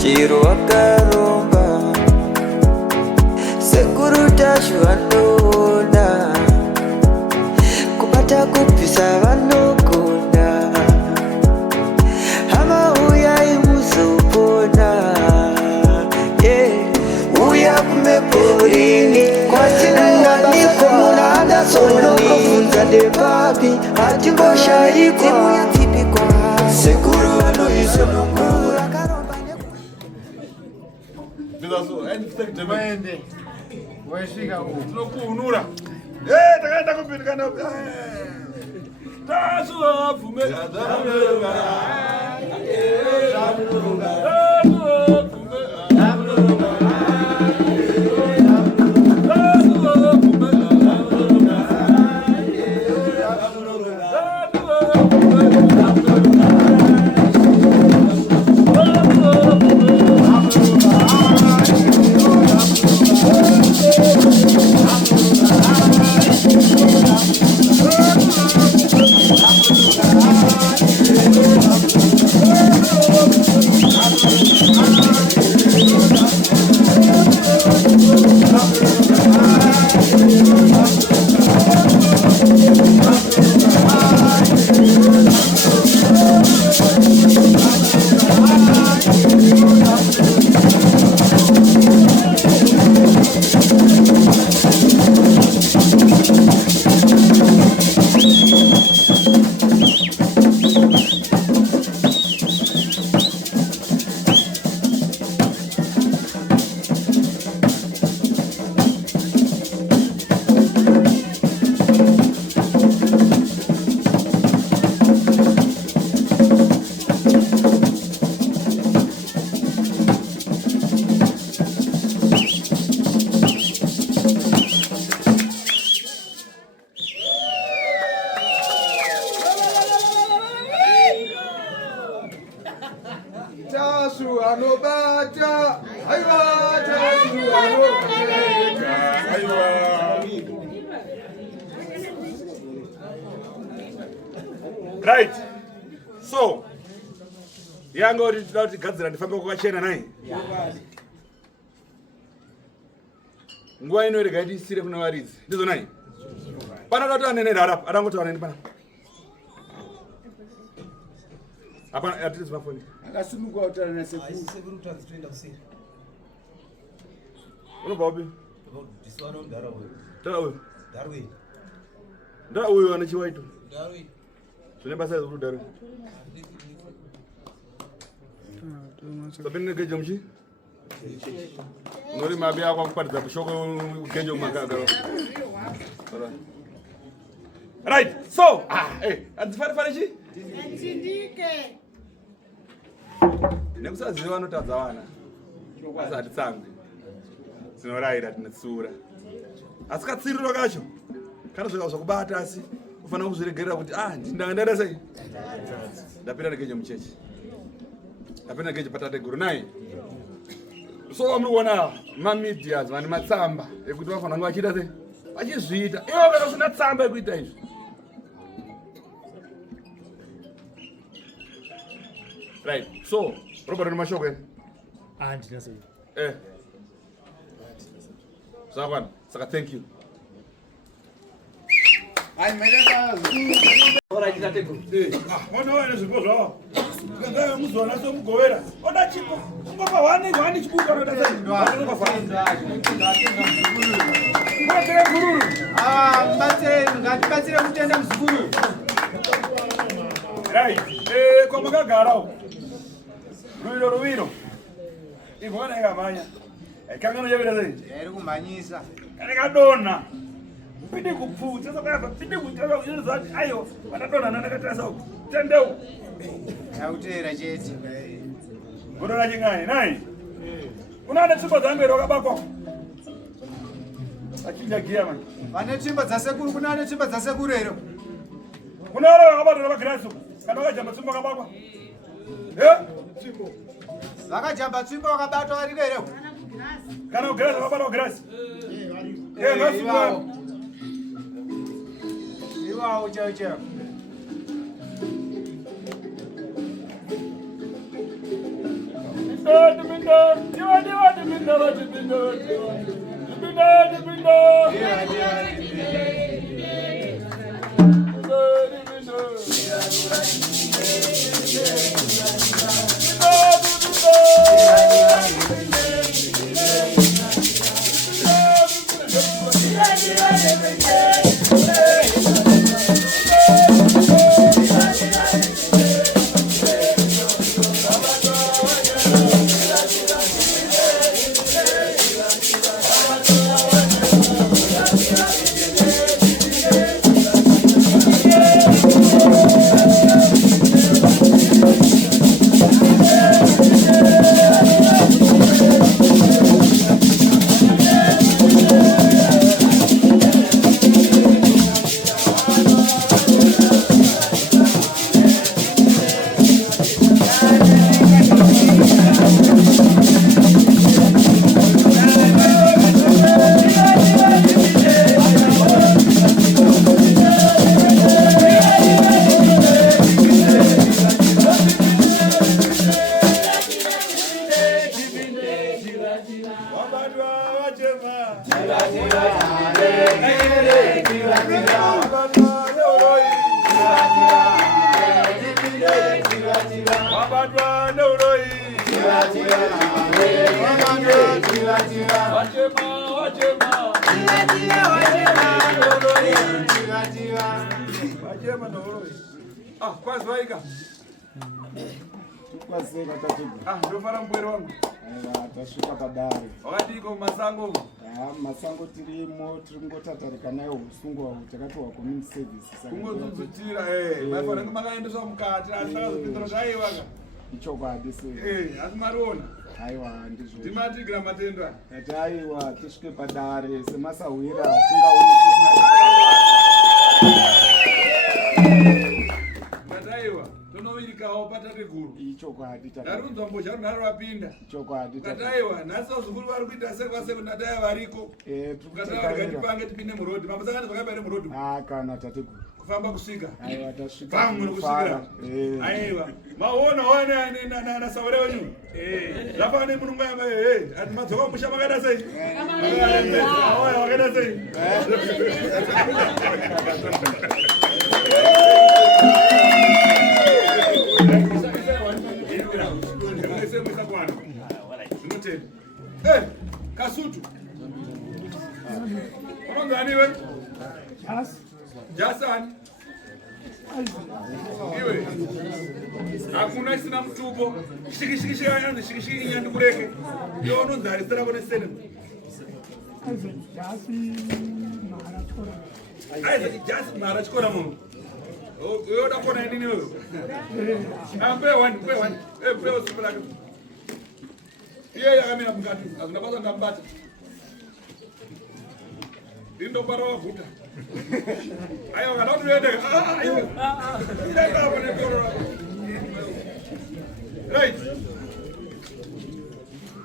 chiro wakaromba sekuru tacho vanona kubata kupisa vanogona hama uyai muzopona uya kumeporini kwatinanganiko munanga sonokofunza ndepapi hatimboshaiko sekuru vanoizonongura karomba Wende weshika huko tunokuunura takaenda kupindikana tasu afume anobata aiwa tasu anobata aiwa. Right. So yango ritoda kuti gadzira ndifambe kwakachena naye nguva ino rega ndisire kuna varidzi ndizo naye pana kuti anenera arapo adangoti waneni pana apa atirizi mafoni akasimuka utana na sekuru tutenda kusira unobva upi diswano ndarawe ndarawe darwe ndarawe wana chiwaito darwe zvine basa rezuru darwe kapene gejo mchi nori mabi akwa kuparidza kushoko gejo makagaro. Right. So adzifare chi Ndindike nekusaziva vanotadza vana asi hatitsamwe dzinorayira tinetsura asi katsiriro kacho kanosvika zvakubata asi ufanira kuzviregerera kuti ndanga ndaenda sei ndapinda negejo muchechi ndapinda negejo patate guru naye. So vamuri kuona mamedias vane matsamba ekuti vafanira kunge vachiita sei vachizviita ivo kana usina tsamba yekuita izvi. Right. So Robert mashoko ene ndinaso zakwana saka thank you. ai meleka ora chitate guru Mono zvipo zvavo nganga muzona somugovera oda chipo ngopa hwani chibuka oda sei mwatere gururu ngatibatsire kutenda muzukuru. right kwamakagarawo ruwiro igona ikamanya ikangano yavira sei iri kumhanyisa ikadonha pinde kupfutsa saka pinde kutasa zati ayo vanadonha nanakatarisa tendeu tautera chete godora chingani nai unaane tsvimbo dzamberi wakabakwa achinja giya mani vane tsvimbo dzasekuru kuna ane tsvimbo dzasekuru ero kuna vale vakabatwa navagirasi kana vakajamba tsvimbo wakabakwa vakajamba tsvimbo vakabatwa variko ere kana kugirasi vakabatwa kugirasi iwawo cheo cheo Quase vai, cara. Kwaseka tateguru. Ndofara mbwero wangu. Aiwa, tasvika padare. Wakadiko masango. Masango tirimo tiringotatarika nayo husungu hwawo takatiwa community service. Kungodzutira mafana makaendeswa mukati asi takazopindura zvaiwaka. Ichokwadi se. Asi mariona. Aiwa ndizvo. Ndimatigira matendo aya. Ati aiwa tisvike padare semasahwira tingaoni tisina. Mataiwa tonovirikawo patateguru. Ichokwadi tateguru. Darunzwa mbozha runhare wapinda. Ichokwadi tateguru. Mataiwa nhasi vazukuru vari kuita sekwasekundadaya variko. Tukataura tipange tipinde murodhi. Mambosangani zvakaita ere murodhi? Kana tateguru. Kufamba kusvika. Aiwa tasvika. Pamwe kusvikira. Aiwa. Maona wana na saure wenyu. Lapane mununga yanga ati madzoka musha makada sei? Oya wakada sei? Kasutu. Unongani we? Jasani. Iwe. Hakuna isina mtupo. Shiki yanzi shiki nyandi kureke. Yo unonzari sera kone sene. Jasi mara chikora mungu. Yoda kona nini wewe? Ampe wani. Pe usipeleke. Yeye akamina mkati. Azinapaswa ndambata. Indo baro wakuta. Ayo kana tuende. Ayo. Ndeka bone boro. Right.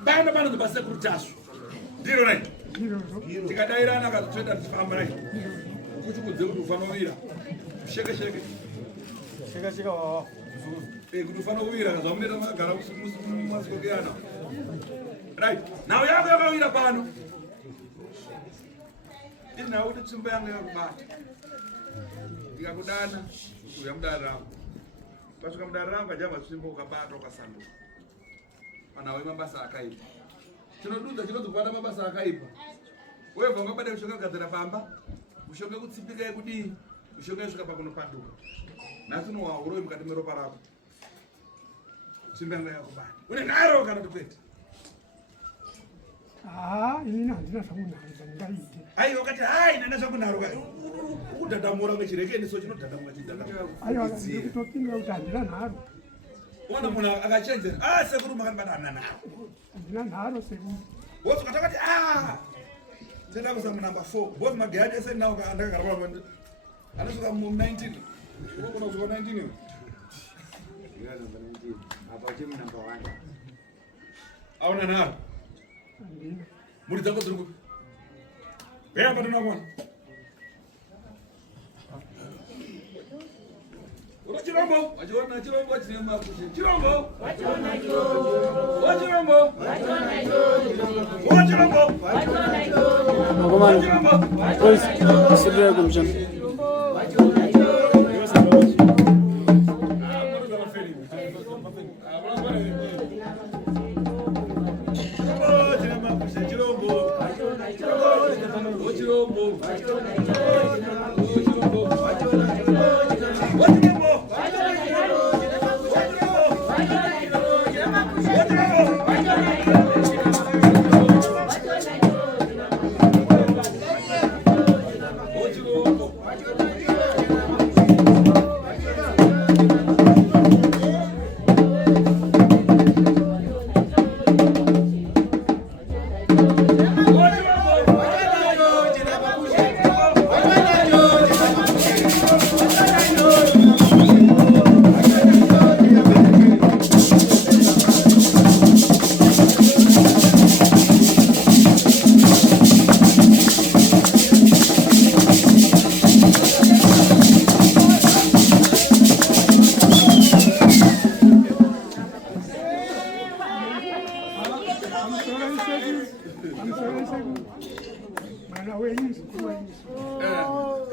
Bana ndibase kurutasu. Ndiro right. Tikadairana katwenda tifamba right. Kuti kudze kuti ufana uwira. Sheke. Sheka wawa. Kuti ufana uwira zvamuneta makagara musikokeyana. Right. Now yako yakawira pano. Ina uti tsumba yangu yakubata. Ndikakudana uya mudara rangu. Pasvika mudara rangu ajamba tsumba ukabata ukasanduka. Panawe mabasa akaipa. Chinodudza chinozokubata mabasa akaipa. Wewe ungabada kushonga gadzira pamba. Kushonga kutsipika yekudii. Kushonga yesvika pakunopanduka. Nasi unowauroi mukati meropa rako. Tsumba yangu yakubata. Une nharo kana kuti kwete. Ini handina zvamunharisa ndingaite. Aiwa wakati nana zvakunharuka kudhadhamura ngechirekeni so chinodhadhamura chidhadhamura. Aiwa ndikutopinga kuti handina nharo. Ona munhu akachenjera sekuru makandibata handina nharo. Handina nharo sekuru. Wozi ukatokati tenda kusa munamba 4 bozi mageyadi ese nawo andakagara pamwe anosvika mu19 ukona kusvika 19 iwe Apa chemu number 1. auna nharo muri dzako dziri kupi peyamba ndinakona Wachirombo, wachiona chirombo chine makushe. Chirombo, wachiona chirombo. Wachirombo, wachiona chirombo. Wachirombo, wachiona chirombo. Wachirombo, wachiona mwana wenyu mzukuru wenyu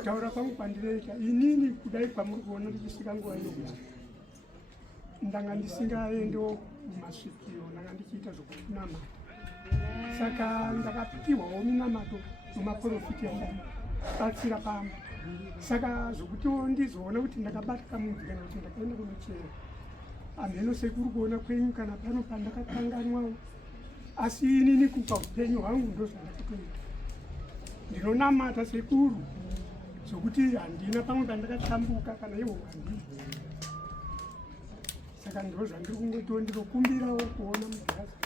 taura kwangu kwandirecha inini kudai kwamuri kuona ndichisvika nguva yokuti ndanga ndisingaendewo mumasvikiro ndanga ndichiita zvokutunamata saka ndakapiwawo minamato nemaprofiti yandabatsira pamba saka zvokutiwo ndizoona kuti ndakabata kamudzi kana kuti ndakaenda kunochera amheno sekuri kuona kwenyu kana pano pandakakanganwawo asi inini kupa upenyu hwangu ndozvandakatoita ndinonamata sekuru zvokuti handina pamwe pandakatsambuka kana iwo handii saka ndo zvandiri kungotiwo ndinokumbirawo kuona mudharaza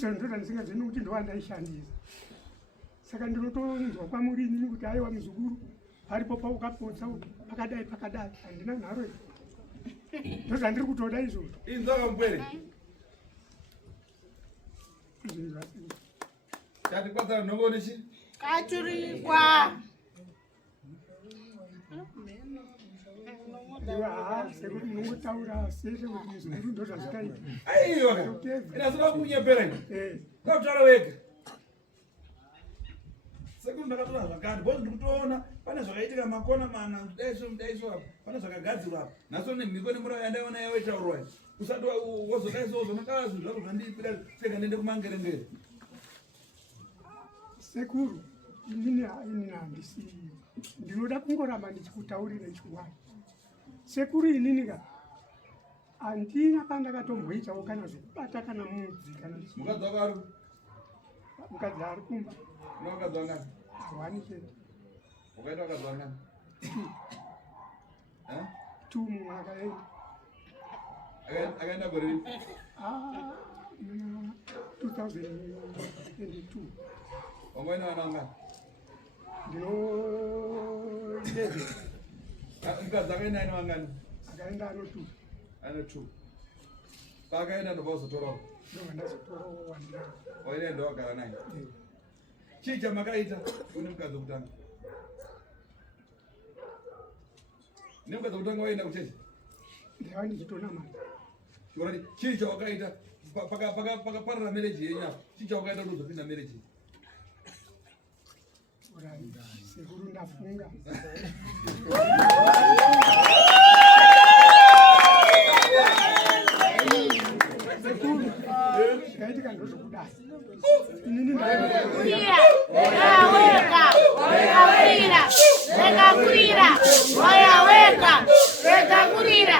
izvo ndiro ndandisingazvini kuti ndowandaishandisa saka ndinotonzwa kwamuri inini kuti aiwa muzukuru paripo paukapotsa pakadai pakadai handina nharo ndo zvandiri kutoda izvozvo inzakampwere tatikwadzana nhongonechi katurikwa sekuti munongotaura sese kuti muzukuru ndo zvazvikaita aiwa inasina kunyepera kakutaura wega sekuti ndakatoda zvakati bhozi ndikutoona pane zvakaitika makona mana daiso apa pane zvakagadzirwa apa naso nemhiko nemurau yandaiona yaitaurwa usati wozodaiso zonakazi zvako zvandipira pfeka ndiende kumangerengere sekuru inini handisi ndinoda kungoramba ndichikutaurira chiwani sekuru inini ka handina pandakatomboitawo kana zvokubata kana mudzi kana mukadzi wako ari mukadzi ari kumba una wakadzi wangani hwani chete ukaita wakadzi wangani tu mumwe akaenda gore ripi 2022 wamboina vana wangani ndino mukadzi akaenda aine wangani akaenda ano 2 ane 2 paakaenda ndobva uzotorawo ndovandazotorawo wandira waine ndowagara naye chii chamakaita une mukadzi wokutanga ne mukadzi wokutanga waenda kuchechi ndaiva ndichitonamata urati chii chawakaita pakaparara mereji yenyu apa chii chawakaita kuti uzopinda mereji sekuru ndafunga sekuru tikaitika ndozvokudai inini Kurira, weka, kurira, kurira, weka, kurira,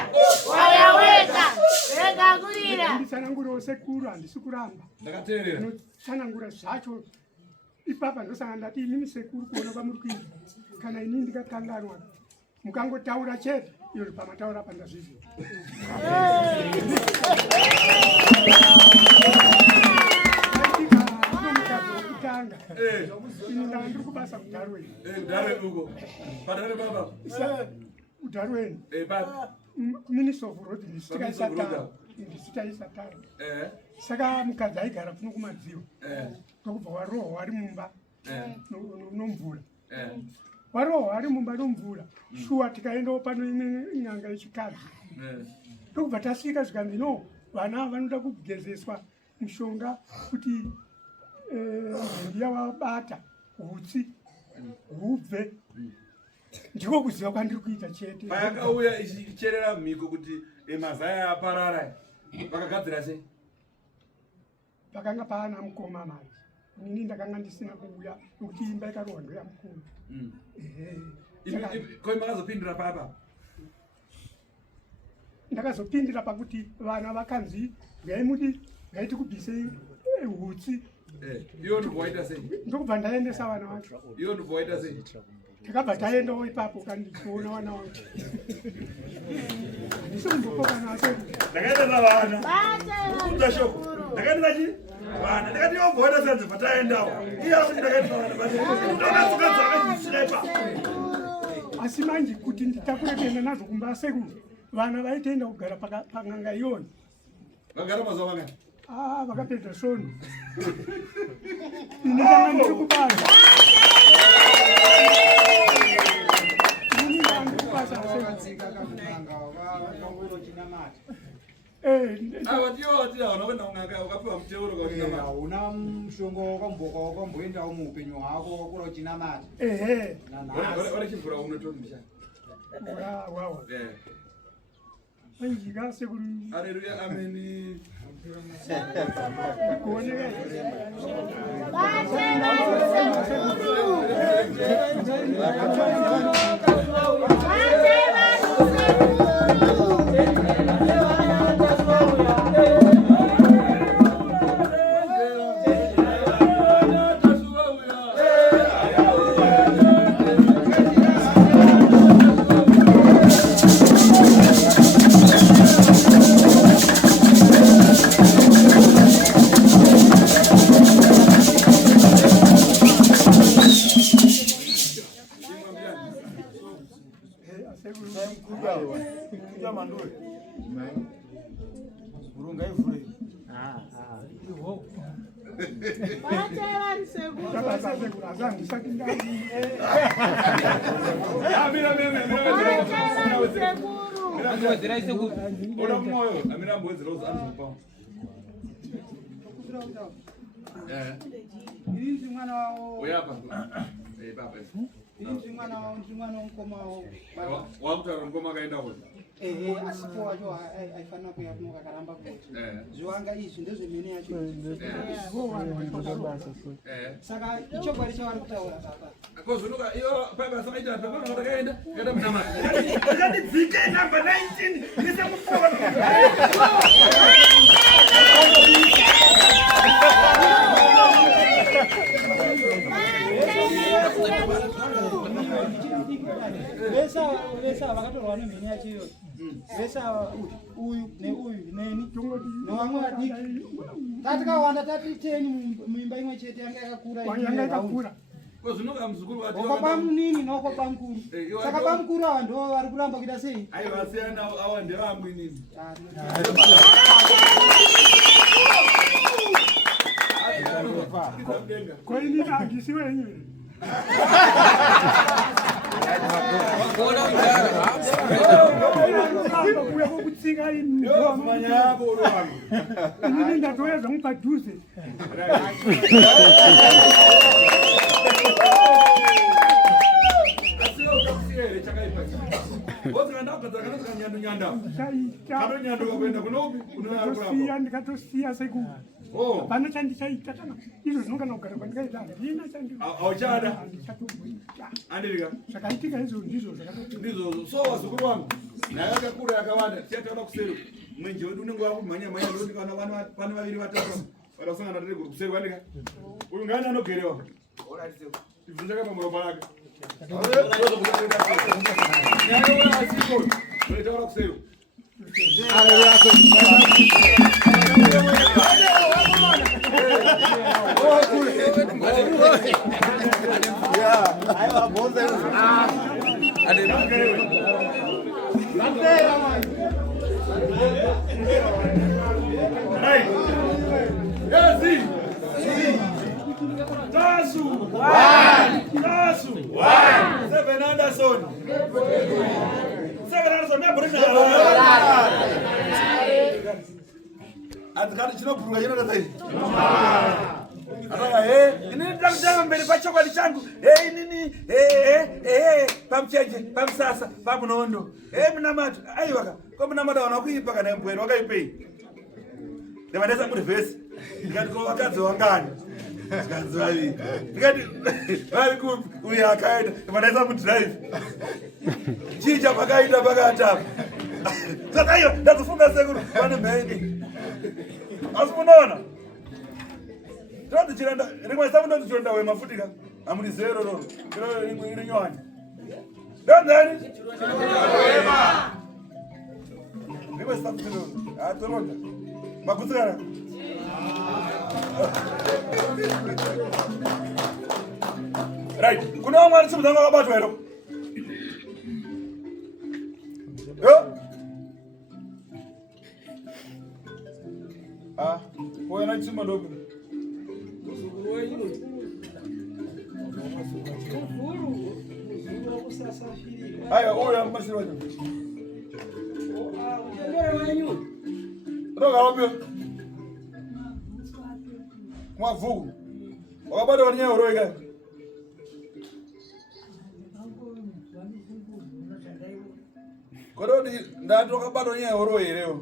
weka, kurira. nditsanangurawo sekuru handisi kuramba Ndakateerera. ndinotsanangura zvacho ipapa ndosanga ndati inini sekuru kuona kwamuri kuita kana inini ndikakanganwa mukangotaura chete iyo pamataura pandazvizvi kutanga ini ndanga ndiri kubasa kudarweni Ndareduko. Padare baba. kudarweni Baba. minister of road ndisitaisa taro saka mukadzi aigara kuno kumadziva tokubva warohwa wari mumba nomvura warohwa wari mumba nomvura shuwa tikaendawo pano imwe n'anga yechikadzi tokubva tasvika zvikanzi no vana vanoda kugezeswa mushonga kuti ndiya wabata hutsi hubve ndiko kuziva kwandiri kuita chete Payakauya ichicherera mhiko kuti mazaya aparara. Vakagadzira sei? pakanga paana mukoma manje inini ndakanga ndisina kuuya nokuti imba ikarohwa ndoyamukoma Koi makazopindira papa. ndakazopindira pakuti vana vakanzi ngaiti kubvise hutsi Iyo ndobvaita sei? ndokubva ndaendesa vana vacho Iyo ndobvaita sei? takabva taendawo ipapo kandiona vana vacho handisi kumbokoka naso Ndakaenda navana. Kuda shoko. Ndakaenda chi? Vana. Ndakati yobvoita senze pataendawo. Iya kuti ndakaenda navana basi. Ndakatsuka dzakazvishirepa. asi manje kuti nditakure kuenda nazvo kumba sekuru vana vaitoenda kugara pang'anga iyoni Vagara mazuva mangani? vakapedza soni ini ndanga ndiri kubasa Ava tiyo vanokwenda kung'anga ukapiwa muteuro kauchinamata. Una mushonga wakamboka wakamboendawo muupenyu hwako wakura uchinamata. ehe Vari chimvura unototi ndishani? wawa anjika sekuru Haleluya, ameni. kuoneka mwana womkomawo wakutaura mukoma akaenda kuti asipo wacho aifanira kuya kuno kakaramba kuti zviwanga izvi ndezvemene yacho saka ichokwadi chavari kutaura papa kozvinoka iyo pabasa aita pekona takaenda kaenda munamata akatidzike namba 19 ise muforo vesa vakatorwa nemheni yacho iyoyo vesa uyu neuyu neni nevamwe vadiki tatikawanda tati 10 muimba imwe chete yanga yakakura kozvinoka muzukuru wako pamunini nowako pamukuru saka pamukuru ava ndo vari kuramba kuita sei aivasiyana awa ndevamwinini koini handisi wenyu kuya kokutsika inini ndatoya zvangu padhuze ndikatosiya sekuru Oh. Hapana chandichaita kana izvo zvinongana kugara kwandikaita handina Auchada. chandichatomboita. Andika. Zvakaitika izvo ndizvo zvakatoita. Ndizvo so wazukuru wangu. Naye akakura yakawanda. Tiataona kuseri. Mwenje wedu unenge wakumhanya ndokuti kana vana pane vaviri vatatu. Vakasangana tiri kuseri kwandika. Uyu ngani anogerewa. Ibvu chakapa muromo rake. Taura kuseri. Seven Anderson. Atikati chinoburuka chinoda sei? Inini ndakutanga mberi pachokwadi changu. Inini pamucheche, pamusasa, pamunondo. Munamata. Aiwaka. Ko munamata wana kuipa kana mbwero wakaipei. Ndemandesa muri vhesi. Ndikati ko vakadzi wangani. Vakadzi vavi. Ndikati vari kupi uyu akaita. Ndemandesa mudrive. Chicha pakaita pakatapa. Saka iyo ndazofunga sekuru pane mheni. Asi munoona? Ndoti chiranda rimwe sabu ndoti chiranda wemafutika. Amuri zero ro. Iri nyowani. Ndani? Wema. Rimwe sabu chiro. Toronda. Makutsara. Right. Kuna mwana chimuzanga kabatwa ero. Yo. Foi na cima do. Aya, olha, mas você vai. Não, galopio. Uma vulgo. Olha para o ninho oroiga. Quando dá troca para o ninho oroiga,